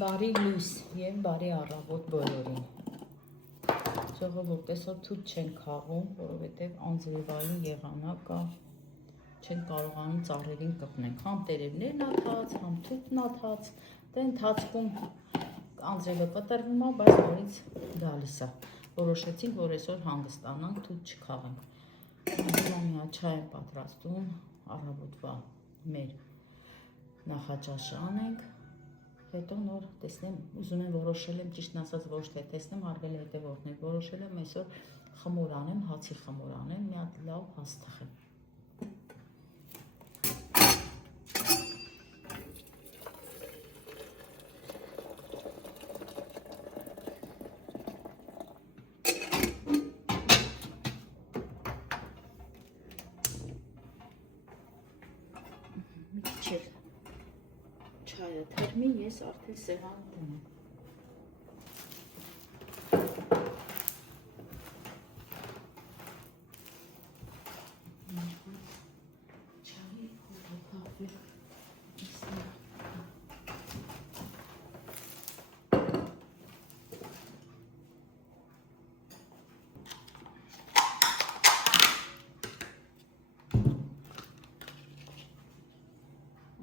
Բարի լույս և բարի առավոտ բոլորին։ Ժողովուրդ, այսօր թուտ չենք խաղում, որովհետև անձրևային եղանակ կա, չենք կարողանում ծառերին կպնենք, համ տերևներն աթած, համ թուտն աթած, դե ընթացքում անձրևը կտրվում է, բայց նորից գալիս է։ Որոշեցինք, որ այսօր հանգստանանք, թուտ չխաղենք։ Հիմա մի չայ եմ պատրաստում, առավոտվա մեր նախաճաշը անենք, հետո նոր տեսնեմ, ուզում եմ որոշել եմ, ճիշտն ասած ոչ թե տեսնեմ, արվել հետևորդներ, որոշել եմ այսօր խմոր անեմ, հացի խմոր անեմ, մի հատ լավ հաց թխեմ։ Մի քիչ էլ չայը թերմի, ես արդեն սեղան դնեմ։ Չայի հոթոթավի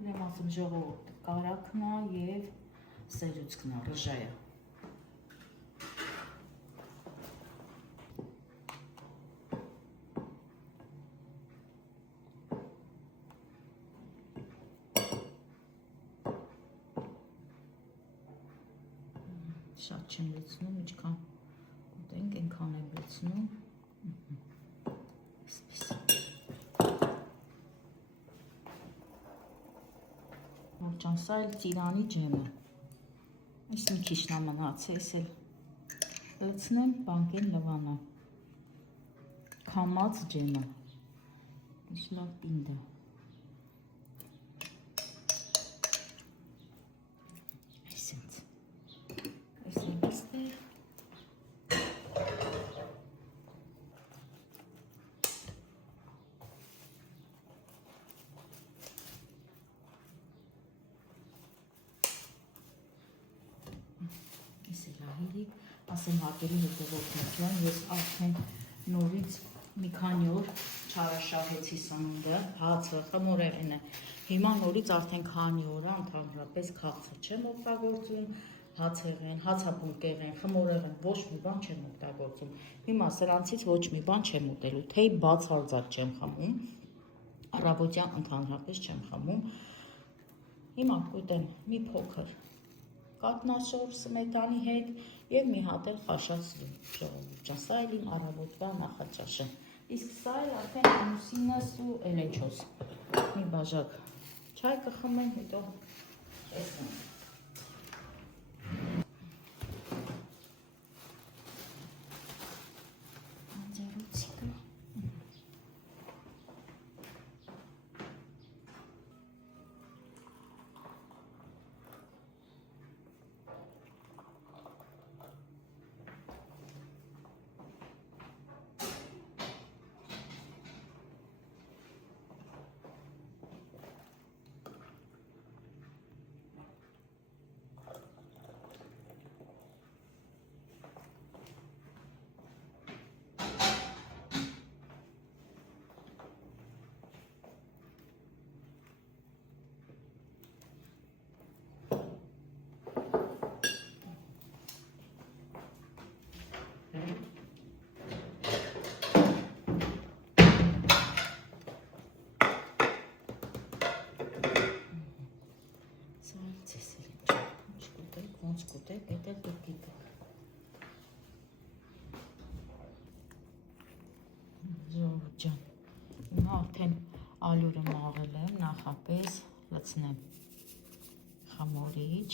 Ուրեմ ասում ժողովուրդ, կարակն է և սերուցքն է, ռժայը։ Շատ չեմ լցնում, ինչքան ուտենք, այնքան եմ լցնում։ Ջան, սա էլ ծիրանի ջեմը, այս մի քիչն է մնացել, այս էլ լցնեմ, բանկեն լվանա, քամած ջեմը, ինչ լավ պինդ է, այսենց, այսենք իստեղ, ասեմ հատերի հետևորդներ ջան, ես արդեն նորից մի քանի օր չարաշահեցի սնունդը, հացը, խմորեղենը, հիմա նորից արդեն քանի օր ընդհանրապես քաղցը չեմ օգտագործում, հացեղեն, հացապունկեղեն, խմորեղեն, ոչ մի բան չեմ օգտագործում, հիմա սրանցից ոչ մի բան չեմ ուտելու, թեյ բացարձակ չեմ խմում, առավոտյան ընդհանրապես չեմ խմում, հիմա կուտեմ մի փոքր կատնաշոր սմետանի հետ և մի հատ էլ խաշած ժողովուրդ ջան, սա էլ իմ առավոտվա նախաճաշը, իսկ սա էլ արդեն ամուսինս ու Էլենչոս, մի բաժակ չայ կխմեն, հետո տեսնենք։ Ոնց կուտեք, էդ էլ դուք գիտեք։ Ժողովուրդ ջան, հիմա արդեն ալյուրը մաղել եմ, նախապես լցնեմ խմորիչ։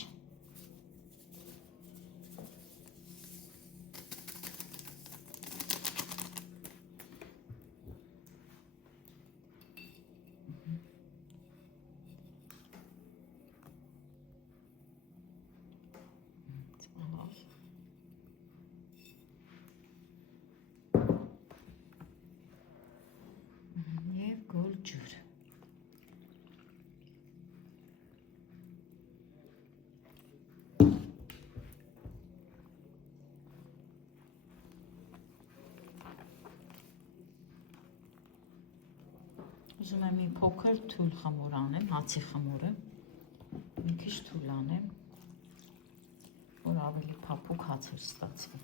Գոլ ջուր։ Ուզում եմ մի փոքր թույլ խմոր անեմ, հացի խմորը, մի քիչ թույլ անեմ, որ ավելի փափուկ հացեր ստացվի։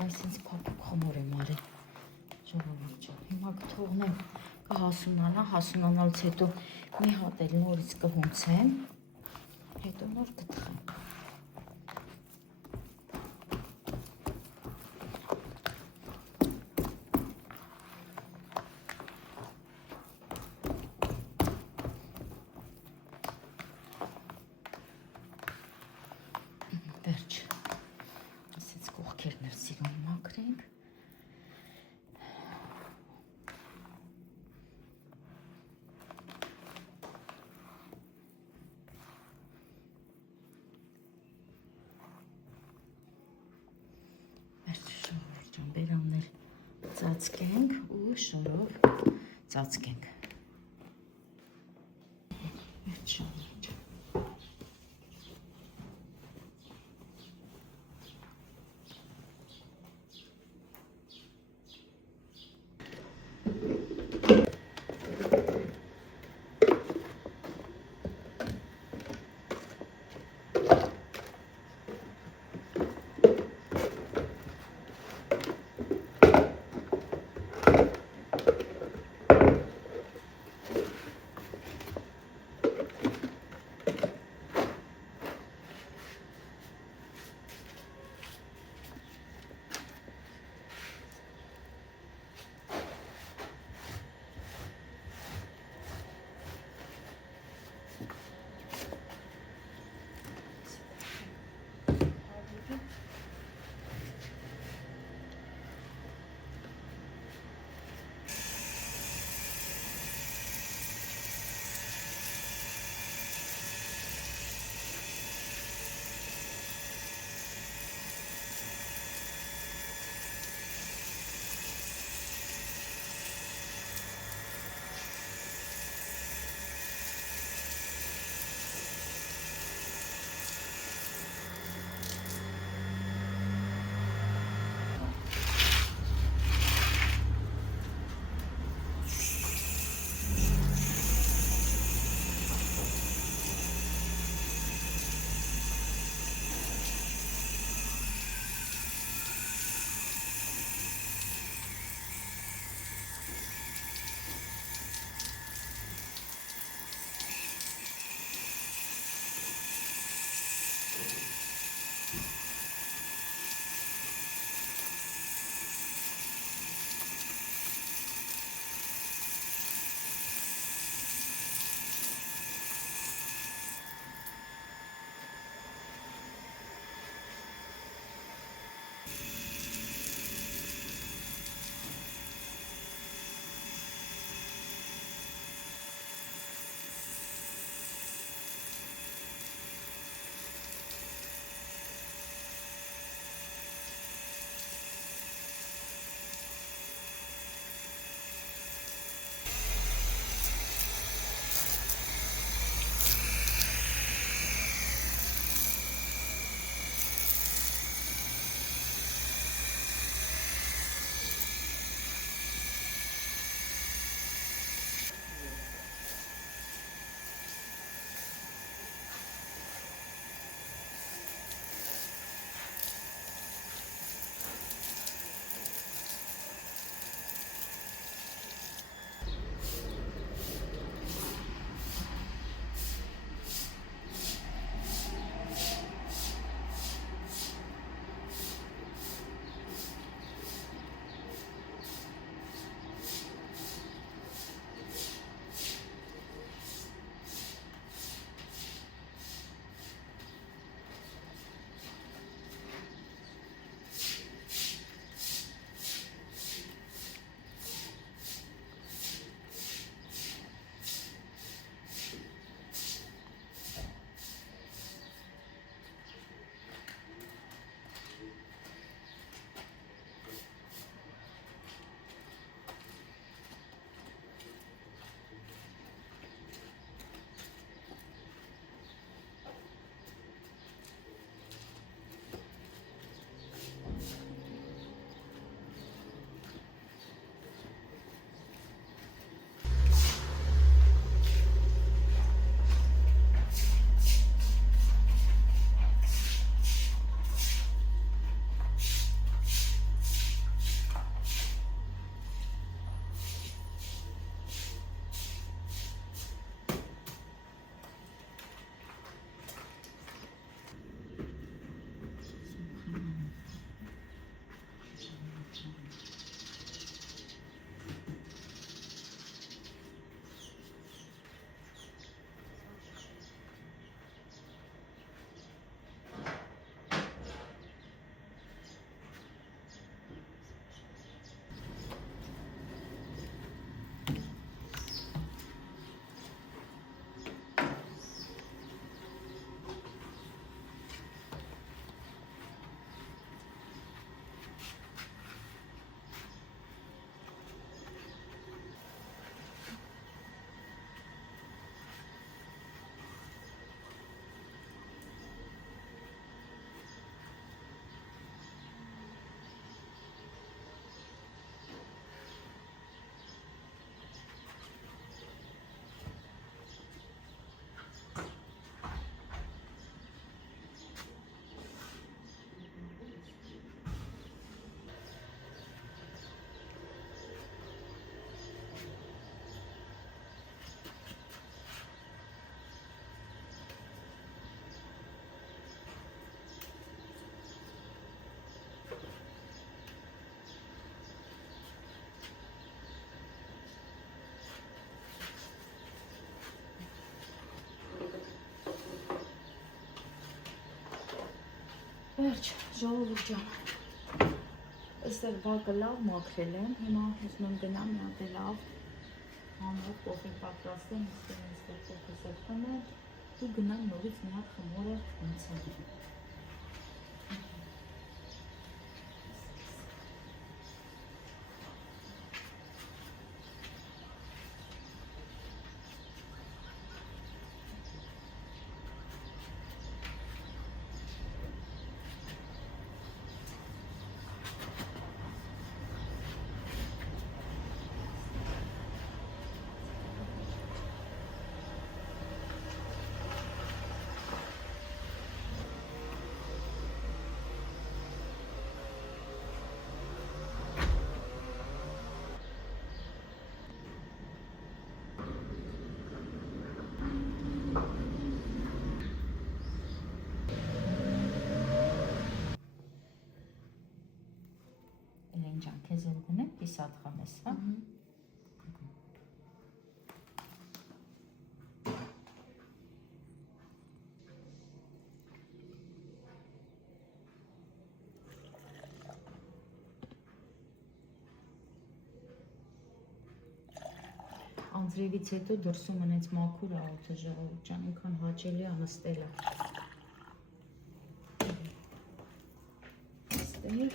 Այսինքն փափուկ խմոր եմ արել, ժողովուրդ ջան, հիմա կթողնեմ կհասունանա, հասունանալուց հետո մի հատ էլ նորից կհունցեմ, հետո նոր կթխեմ։ Վերջ։ Կողքերն էլ սիրուն մաքրենք։ Վերջ ժողովուրդ ջան, բերանն էլ ծածկենք ու շորով ծածկենք։ Վերջ ժողովուրդ ջան։ Վերջ, ժողովուրդ ջան, այստեղ բակը լավ մաքրել եմ, հիմա ուզում եմ գնամ մի հատ լավ համով կոֆե պատրաստեմ, այստեղ կոֆե խմեմ ու գնամ նորից մի հատ խմորը անցեմ։ Ջան, քեզ էլ գնեմ, կիսատ խմես, հա։ Անձրևից հետո դրսում մնաց մաքուր է օդը, ժողովուրդ ջան, այնքան հաճելի է նստելը։ Նստել։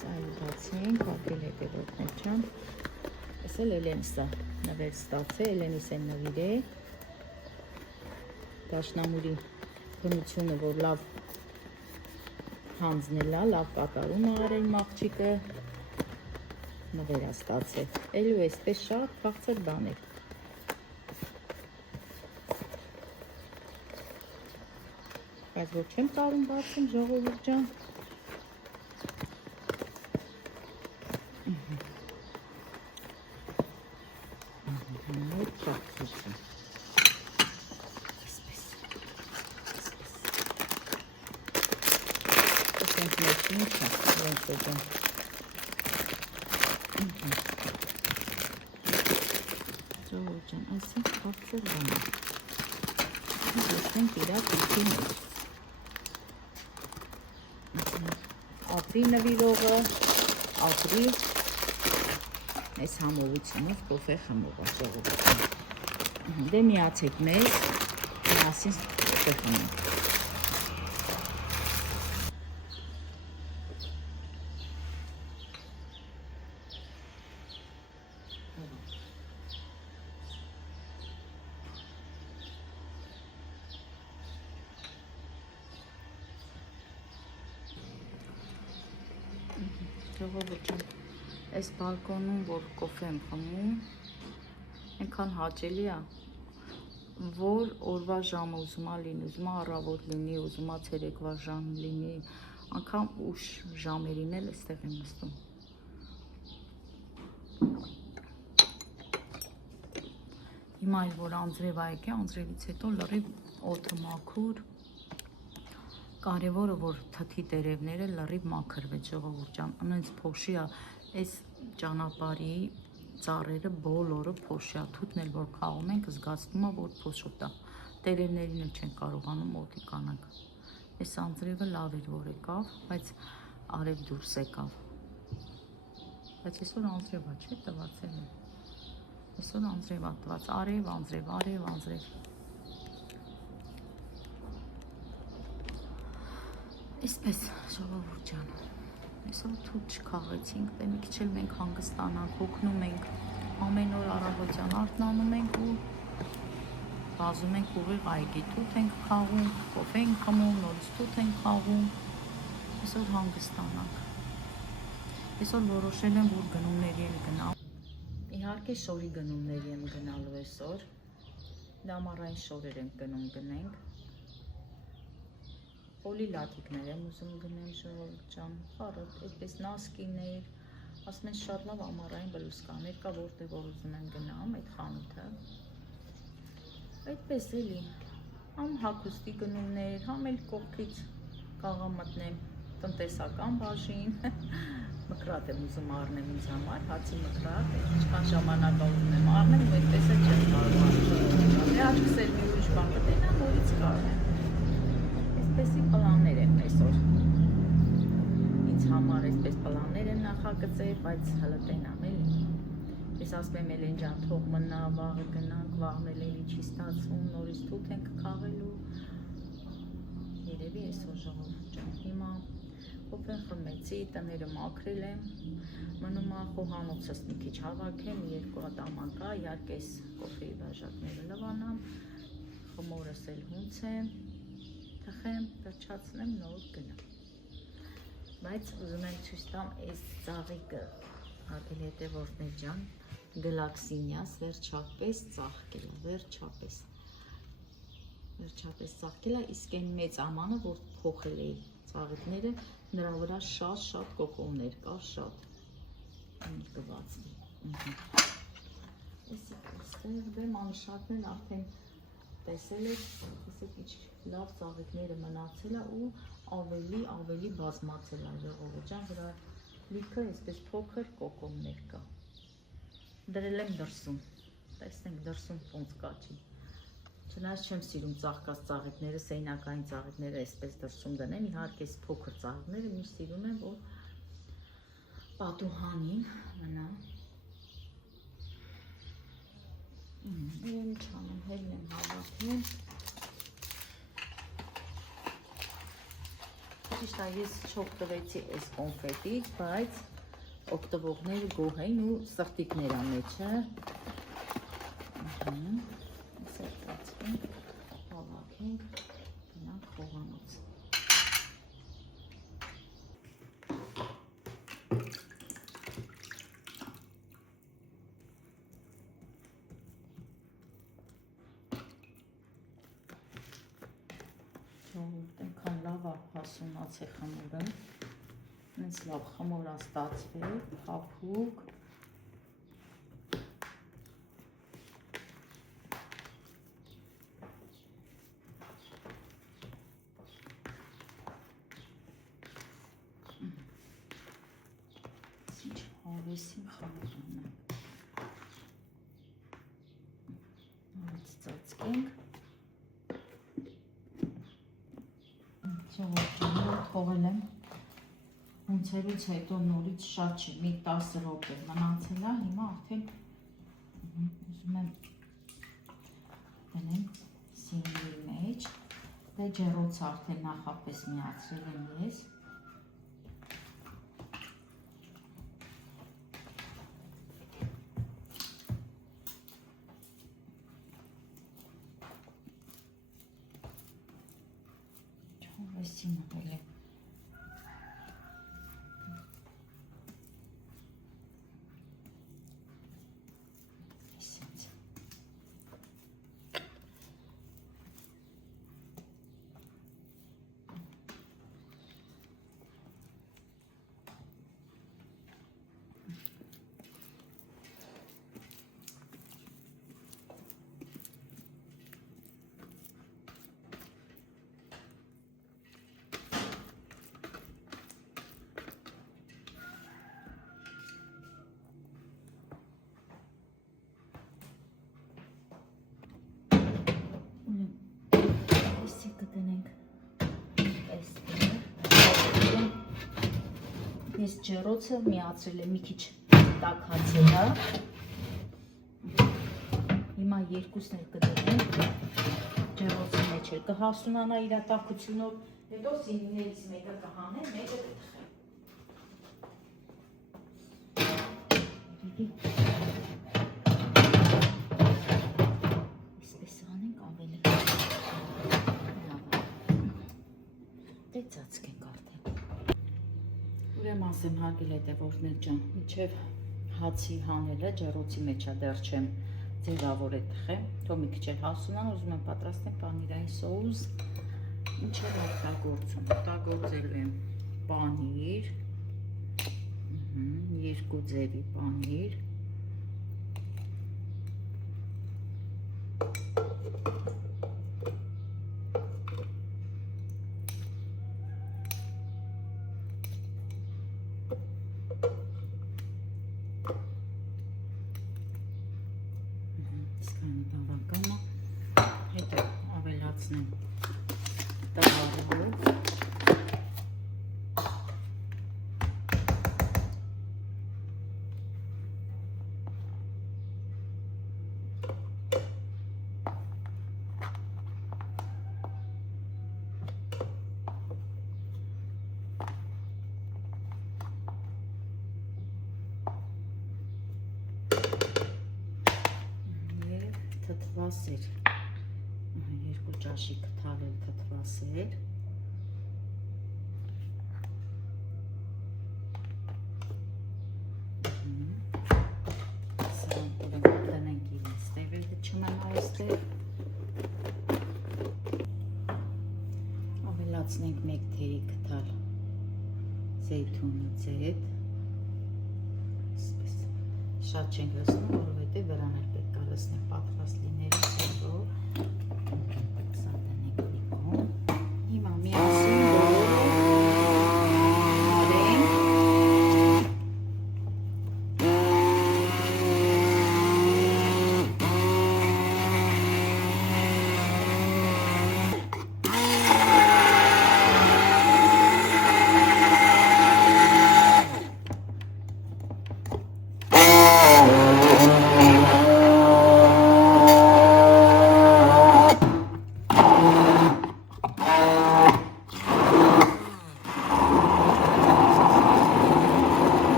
Սայլացինք, հակել հետևորդներ ջան, ես էլ Էլենիս է նվեր ստացել, Էլենիս են նվիր է, դաշնամուրի բնությունը, որ լավ հանձնել է, լավ կատարում է արել մաղջիկը, նվեր է ստացել, էլու էսպես շատ բաղցր բան է, բայց որ չեմ կարում բացում ժողովուրդ ջան, Ժողովուրդ այսինք բաղցր բան է, եսնենք իրա կիքի մեջ, ապրի նվիրողը, ապրի, այս համովությունով կոֆե խմողը ժողովուրդ, դե միացեք մեզ, միասին կոֆե խմենք։ Ժողովուրդ ջան, այս բալկոնում, որ կոֆե եմ խմում, այնքան հաճելի է, որ օրվա ժամը ուզում է լինի, ուզում է առավոտ լինի, ուզում է ցերեկվա ժամ լինի, անգամ ուշ ժամերին էլ այստեղ եմ նստում։ Հիմա այլ որ անձրև է եկել, անձրևից հետո լրիվ օդը մաքուր, կարևորը որ թթի տերևները լրիվ մաքրվեց ժողովուրդ ջան, անենց փոշի է, այս ճանապարհի ծառերը բոլորը փոշի է, թութն էլ որ քաղում ենք զգացվում է որ փոշոտ է, տերևներին էլ չեն կարողանում օդի կանանք, այս անձրևը լավ էր որ եկավ, բայց արև դուրս եկավ, բայց այսօր անձրև է չէ տված էլ է, այսօր անձրև է տված, արև անձրև, արև անձրև, Այսպես ժողովուրդ ջան, այսօր թուղթ չքաղեցինք, դե մի քիչ էլ մենք հանգստանանք, հոգնում ենք, ամեն օր առավոտյան արթնանում ենք ու վազում ենք ուղիղ այգի, թուղթ ենք խաղում, կոֆե ենք խմում, նորից թուղթ ենք խաղում, այսօր հանգստանանք։ Այսօր որոշել եմ, որ գնումների եմ գնալ։ Իհարկե շորի գնումների եմ գնալու այսօր, դամառային շորեր ենք գնենք։ Պոլի լատիկներ եմ ուզում գնեմ ժողովուրդ ջան, խառը, այդպես նասկիներ, ասում են շատ լավ ամառային բլուսկաներ կա, որտեղ որ ուզում եմ գնամ այդ խանութը։ Այդպես էլի, համ հագուստի գնումներ, համ էլ կողքից կաղա մտնեմ տնտեսական բաժին, մկրատ եմ ուզում առնեմ ինձ համար, հացի մկրատ, ինչքան ժամանակ ուզում եմ առնեմ ու այդպես էլ չեմ կարող։ Դե աչքս էլ մի ուրիշ բան կտենամ, որից կարող եմ։ Այսպեսի պլաններ եմ այսօր, ինձ համար այսպես պլաններ եմ նախագծել, բայց հլը տենամ էլի, ես ասում եմ Էլեն ջան թող մնա, վաղը գնանք, վաղն էլ էլի չի ստացվում, նորից թութ ենք քաղելու, երևի այսօր ժողովուրդ ջան, հիմա կոֆեն խմեցի, տները մաքրել եմ, մնում է խոհանոցս մի քիչ հավաքեմ, երկու հատ աման կա, իհարկե այս կոֆեի բաժակները լվանամ, խմորս էլ հունցեմ, թխեմ, վերջացնեմ, նոր գնամ։ Բայց ուզում եմ ցույց տամ այս ծաղիկը, հարգելի հետևորդներ ջան, գլաքսինիաս վերջապես ծաղկել է, վերջապես ծաղկել է, իսկ այն մեծ ամանը, որ փոխել էի ծաղիկները, նրա վրա շատ կոկոմներ կա, շատ գվածնի։ Այստեղ դե մանշակն էլ արդեն տեսել եք, տեսեք ինչ լավ ծաղիկները մնացել է ու ավելի բազմացել է ժողովուրդ ջան, վրա լիքը այսպես փոքր կոկոմներ կա։ Դրել եմ դրսում, տեսնենք դրսում ոնց կաչի։ Չնայած չեմ սիրում ծաղկած ծաղիկները, սեյնակային ծաղիկները այսպես դրսում դնեմ, իհարկե այս փոքր ծաղիկները միշտ սիրում եմ, որ պատուհանին մնա։ Ինչ անեմ, հելն եմ հավաքել։ Ճիշտ է, ես չօգտվեցի այս կոնֆետից, բայց օգտվողները գոհ էին ու սրտիկներ ա մեջը։ Սրտացվենք, հավաքենք, գնանք խոհանոց։ Այնքան լավ է հասունացել խմորը, ինձ լավ խմոր է ստացվել, փափուկ։ Ինչ հավեսին խմորանը։ Նորից ծածկենք։ Թողել եմ հունցելուց հետո նորից շատ չի, մի 10 րոպե մնացել է, հիմա արդեն ուզում եմ դնեմ սինի մեջ, դե ջեռոցը արդեն նախապես միացրել եմ ես, Այսին էլ եմ Ես ջեռոցը միացրել եմ մի քիչ տաքացել է, հիմա երկուսն էլ կդնեմ ջեռոցի մեջ էլ կհասունանա իր տաքությունով, Հետո սինիներից մեկը կհանեմ, մեկը կթխեմ։ Իսպես անենք ավելի լավ։ Դե ծածկենք արդեն։ Ուրեմն ասեմ հարգել հետևորդներ ջան, մինչև հացի հանելը ջեռոցի մեջ է դեռ չեմ ձևավոր է թխեմ, թող մի քիչ էլ հասունան, ուզում եմ պատրաստեմ պանիրային սոուս, ինչ եմ օգտագործում, օգտագործելու եմ պանիր, 2 ձևի պանիր, հետո ավելացնեմ տղարով, թթվասեր, 2 ճաշիկ թալել թթվասեր, սրան տնենք իրենց տևերը չմենա այստեղ, ավելացնենք 1 թեյի կթալ զեյթունի ձետ, շատ չենք լսնում, որովհետև վրան էլ պետք է լսնենք պատրաստ լինելուց հետո, սա տնենք մի կողմ, հիմա միասին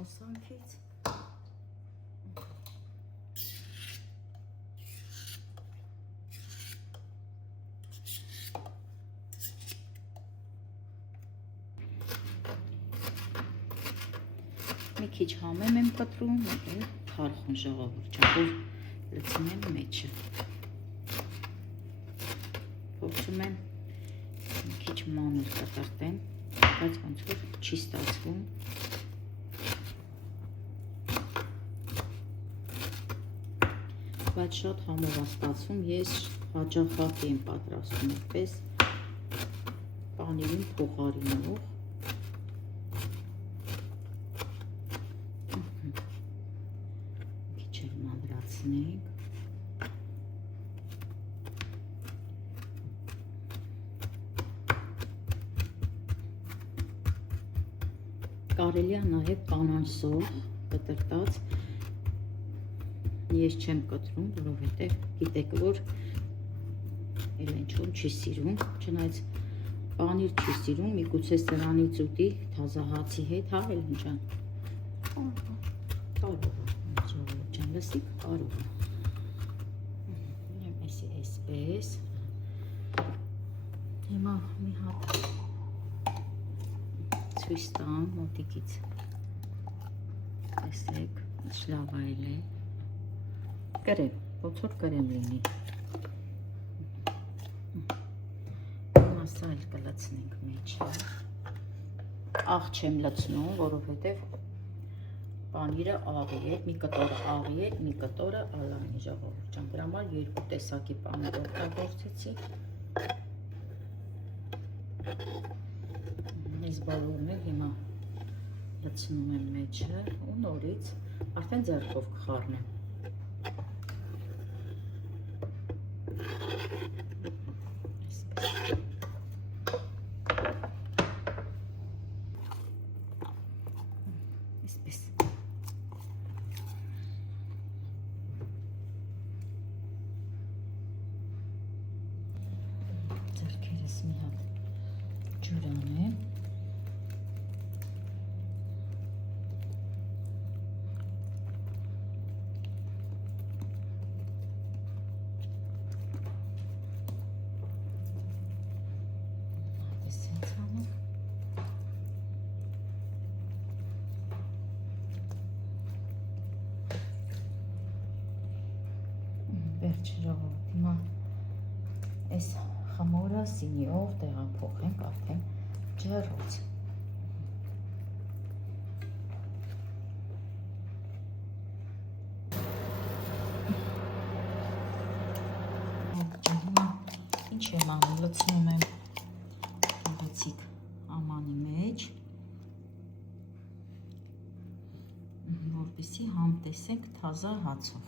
հոսանքից մի քիչ համեմ եմ կտրում և թարխուն ժողովուրդ չափով լցնեմ մեջը փորձում եմ մի քիչ մանր կտրտեմ բայց ոնց որ չի ստացվում բայց շատ համով է ստացվում ես հաճախակի եմ պատրաստում այդպես պանիրին փոխարինող կարելի է նաև կանաչ սող կտրտած ես չեմ կտրում որովհետև գիտեք որ էլ ինչ-որ չի սիրում չնայած պանիր չի սիրում միգուցե սրանից ուտի թազա հացի հետ հա էլ ինչան կարող է ջան լսիք կարող է այսպես հիմա մի հատ ցույց տամ մոտիկից տեսեք լավ այլ է կրեմ ոնց որ կրեմ լինի մասա էլ կլցնենք մեջը աղ չեմ լցնում որովհետև պանիրը աղի է մի կտորը աղի է մի կտորը ալանի ժողովուրդ ջան դրա համար երկու տեսակի պանիր օգտագործեցի ես բոլորն էլ հիմա լցնում եմ մեջը ու նորից արդեն ձեռքով կխառնեմ այսպես նորը սինիով տեղափոխենք արդեն ջեռոց։ Ինչ եմ անում, լցնում եմ գեղեցիկ ամանի մեջ, որպեսզի համտեսենք թազա հացով։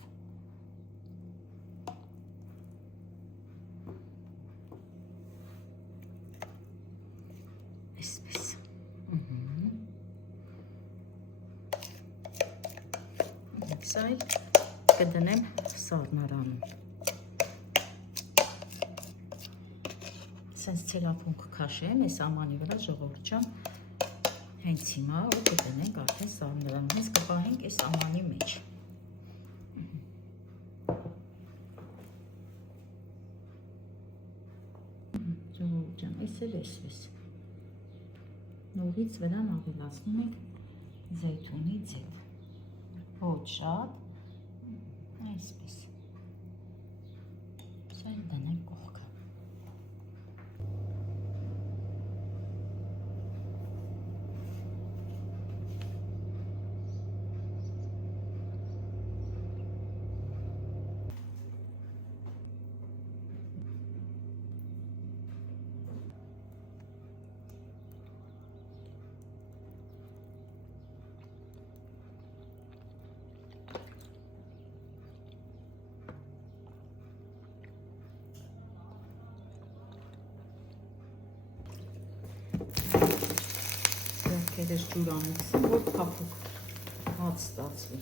Այսպես։ Սա կդնեմ սառնարանում։ Սենց ցելոֆան կքաշեմ այս ամանի վրա, ժողովուրդ ջան, հենց հիմա ու կդնենք արդեն սառնարանում, հենց կպահենք այս ամանի մեջ։ Ժողովուրդ ջան, այս էլ էսպես։ Նորից վրան ավելացնում ենք զեյթունի ձև, ոչ շատ, այսպես, սա էլ դնենք կողքը։ Կերես ջուր անեցին, որ փափուկ հաց ստացվի։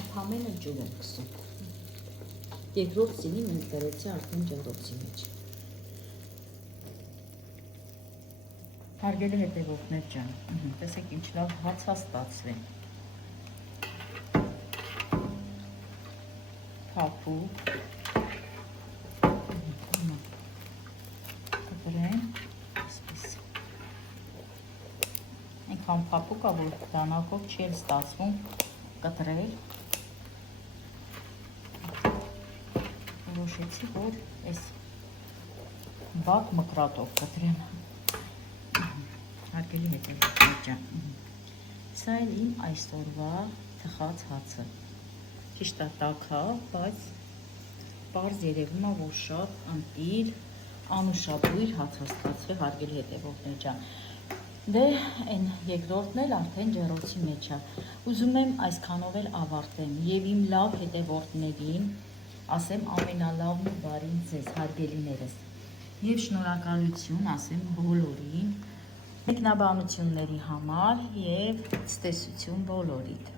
Այդ ամենը ջուր եմ կսում։ Երկրորդ սինին ենք դրեցի արդեն ջեռոցի մեջ։ Հարգելի հետևողներ ջան, տեսեք ինչ լավ հաց է ստացվել։ Փափուկ, կտրեմ, այսպես, այնքան փափուկ է, որ դանակով չի էլ ստացվում կտրել, որոշեցի, որ այս բակ մկրատով կտրեմ, հարգելի հետևողներ ջան, սա էլ իմ այսօրվա թխած հացը։ Քիչ տաքա, բայց պարզ երևում է, որ շատ ընտիր, անուշաբույր հաց է ստացվել, հարգելի հետևողներ ջան։ Դե այն երկրորդն էլ արդեն ջեռոցի մեջ է։ Ուզում եմ այսքանով էլ ավարտեմ եւ իմ լավ հետևորդներին ասեմ ամենալավն ու բարին ձեզ, հարգելիներս։ Եվ շնորհակալություն ասեմ բոլորին մեկնաբանությունների համար եւ ցտեսություն բոլորիդ։